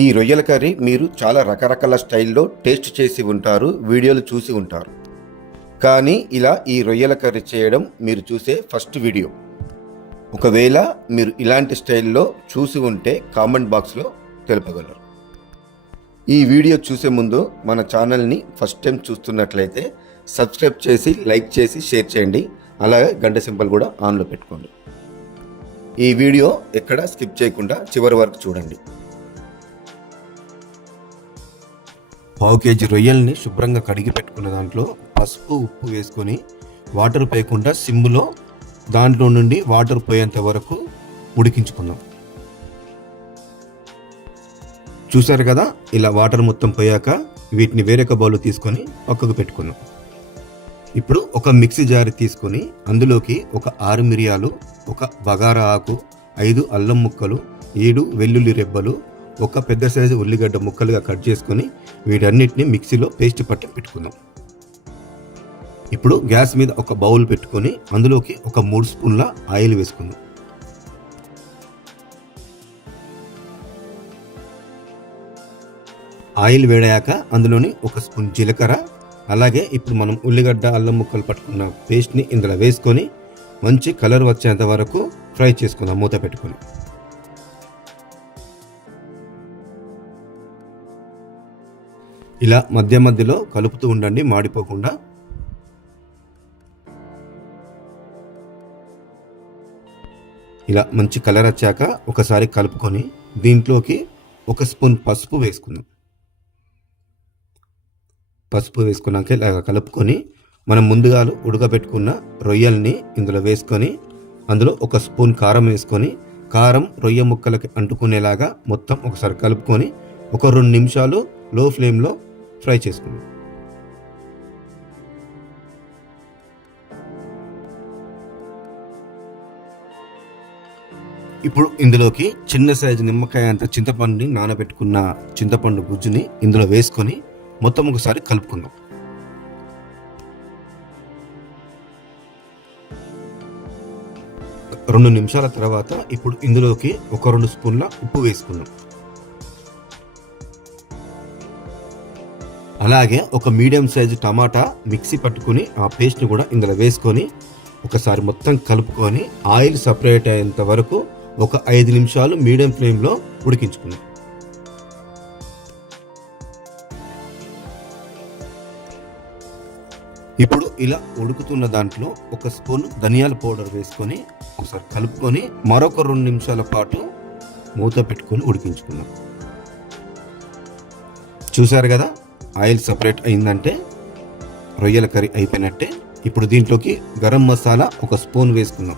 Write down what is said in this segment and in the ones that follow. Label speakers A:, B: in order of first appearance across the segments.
A: ఈ రొయ్యల కర్రీ మీరు చాలా రకరకాల స్టైల్లో టేస్ట్ చేసి ఉంటారు వీడియోలు చూసి ఉంటారు. కానీ ఇలా ఈ రొయ్యల కర్రీ చేయడం మీరు చూసే ఫస్ట్ వీడియో. ఒకవేళ మీరు ఇలాంటి స్టైల్లో చూసి ఉంటే కామెంట్ బాక్స్లో తెలుపగలరు. ఈ వీడియో చూసే ముందు మన ఛానల్ని ఫస్ట్ టైం చూస్తున్నట్లయితే సబ్స్క్రైబ్ చేసి లైక్ చేసి షేర్ చేయండి. అలాగే గంట సింబల్ కూడా ఆన్లో పెట్టుకోండి. ఈ వీడియో ఎక్కడ స్కిప్ చేయకుండా చివరి వరకు చూడండి. పావు కేజీ రొయ్యల్ని శుభ్రంగా కడిగి పెట్టుకున్న దాంట్లో పసుపు ఉప్పు వేసుకొని వాటర్ పోయకుండా సిమ్లో దాంట్లో నుండి వాటర్ పోయేంత వరకు ఉడికించుకుందాం. చూసారు కదా? ఇలా వాటర్ మొత్తం పోయాక వీటిని వేరొక బౌల్ తీసుకొని పక్కకు పెట్టుకుందాం. ఇప్పుడు ఒక మిక్సీ జారి తీసుకొని అందులోకి ఒక ఆరు మిరియాలు ఒక బగారా ఆకు ఐదు అల్లం ముక్కలు ఏడు వెల్లుల్లి రెబ్బలు ఒక పెద్ద సైజు ఉల్లిగడ్డ ముక్కలుగా కట్ చేసుకొని వీటన్నిటిని మిక్సీలో పేస్ట్ పట్టి పెట్టుకుందాం. ఇప్పుడు గ్యాస్ మీద ఒక బౌల్ పెట్టుకొని అందులోకి ఒక మూడు స్పూన్ల ఆయిల్ వేసుకుందాం. ఆయిల్ వేడాక అందులోని ఒక స్పూన్ జీలకర్ర అలాగే ఇప్పుడు మనం ఉల్లిగడ్డ అల్లం ముక్కలు పట్టుకున్న పేస్ట్ని ఇందులో వేసుకొని మంచి కలర్ వచ్చేంత వరకు ఫ్రై చేసుకుందాం మూత పెట్టుకొని. ఇలా మధ్య మధ్యలో కలుపుతూ ఉండండి మాడిపోకుండా. ఇలా మంచి కలర్ వచ్చాక ఒకసారి కలుపుకొని దీంట్లోకి ఒక స్పూన్ పసుపు వేసుకుందాం. పసుపు వేసుకున్నాక ఇలా కలుపుకొని మనం ముందుగా ఉడకబెట్టుకున్న రొయ్యల్ని ఇందులో వేసుకొని అందులో ఒక స్పూన్ కారం వేసుకొని కారం రొయ్య ముక్కలకి అంటుకునేలాగా మొత్తం ఒకసారి కలుపుకొని ఒక రెండు నిమిషాలు లో ఫ్లేమ్లో ఫ్రై చేసుకుందాం. ఇప్పుడు ఇందులోకి చిన్న సైజు నిమ్మకాయ అంత చింతపండుని నానబెట్టుకున్న చింతపండు గుజ్జుని ఇందులో వేసుకొని మొత్తం ఒకసారి కలుపుకుందాం. రెండు నిమిషాల తర్వాత ఇప్పుడు ఇందులోకి ఒక రెండు స్పూన్ల ఉప్పు వేసుకుందాం. అలాగే ఒక మీడియం సైజు టమాటా మిక్సీ పట్టుకుని ఆ పేస్ట్ని కూడా ఇందులో వేసుకొని ఒకసారి మొత్తం కలుపుకొని ఆయిల్ సపరేట్ అయ్యేంత వరకు ఒక ఐదు నిమిషాలు మీడియం ఫ్లేమ్లో ఉడికించుకున్నాం ఇప్పుడు ఇలా ఉడుకుతున్న దాంట్లో ఒక స్పూన్ ధనియాల పౌడర్ వేసుకొని ఒకసారి కలుపుకొని మరొక రెండు నిమిషాల పాటు మూత పెట్టుకొని ఉడికించుకున్నాం చూసారు కదా? ఆయిల్ సపరేట్ అయిందంటే రొయ్యల కర్రీ అయిపోయినట్టే ఇప్పుడు దీంట్లోకి గరం మసాలా ఒక స్పూన్ వేసుకుందాం.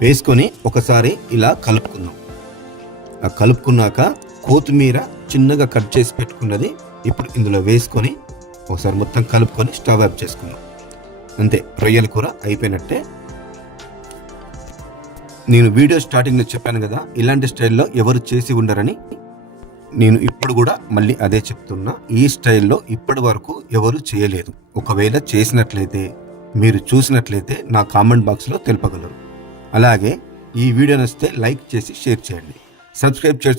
A: వేసుకొని ఒకసారి ఇలా కలుపుకుందాం. ఆ కలుపుకున్నాక కొత్తిమీర చిన్నగా కట్ చేసి పెట్టుకున్నది ఇప్పుడు ఇందులో వేసుకొని ఒకసారి మొత్తం కలుపుకొని స్టవ్ ఆఫ్ చేసుకుందాం. అంతే రొయ్యల కూర అయిపోయినట్టే. నేను వీడియో స్టార్టింగ్లో చెప్పాను కదా ఇలాంటి స్టైల్లో ఎవరు చేసి ఉండరని నేను ఇప్పుడు కూడా మళ్ళీ అదే చెప్తున్నా. ఈ స్టైల్లో ఇప్పటి వరకు ఎవరు చేయలేదు. ఒకవేళ చేసినట్లయితే మీరు చూసినట్లయితే నా కామెంట్ బాక్స్లో తెలుపగలరు. అలాగే ఈ వీడియో నచ్చితే లైక్ చేసి షేర్ చేయండి. సబ్స్క్రైబ్ చేసి